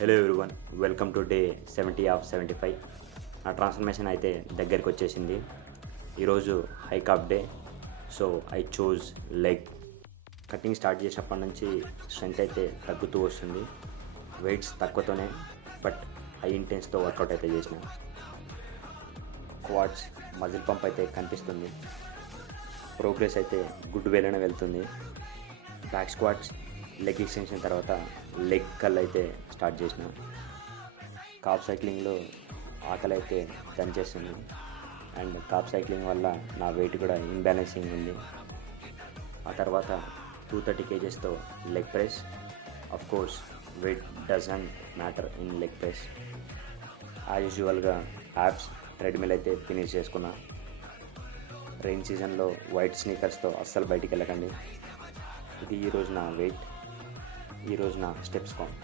Hello everyone, welcome to day 70 of 75. నా transformation అయితే దగ్గరికి వచ్చేసింది. ఈరోజు hike of day, so I choose leg. Cutting start చేసినప్పటి నుంచి స్ట్రెంత్ అయితే తగ్గుతూ వస్తుంది. వెయిట్స్ తక్కువతోనే బట్ హై ఇంటెన్స్తో వర్కౌట్ అయితే చేసిన. క్వాడ్స్ మజిల్ పంప్ అయితే కనిపిస్తుంది. ప్రోగ్రెస్ అయితే గుడ్ వేలోనే వెళ్తుంది. బ్యాక్ స్క్వాట్స్, లెగ్ ఎక్స్టెన్షన్ తర్వాత లెగ్ కల్ అయితే స్టార్ట్ చేసిన. కాప్ సైక్లింగ్లో ఆకలి అయితే దంచేస్తుంది అండ్ కాప్ సైక్లింగ్ వల్ల నా వెయిట్ కూడా ఇన్బ్యాలెన్సింగ్ ఉంది. ఆ తర్వాత 230 kgsతో leg press. Of course weight doesn't matter in leg press. As యూజువల్గా యాప్స్ ట్రెడ్మిల్ అయితే ఫినిష్ చేసుకున్నా. రెయిన్ సీజన్లో వైట్ స్నీకర్స్తో అస్సలు బయటికి వెళ్ళకండి. ఇది ఈరోజు నా వెయిట్, ఈరోజు నా స్టెప్స్ కౌంట్.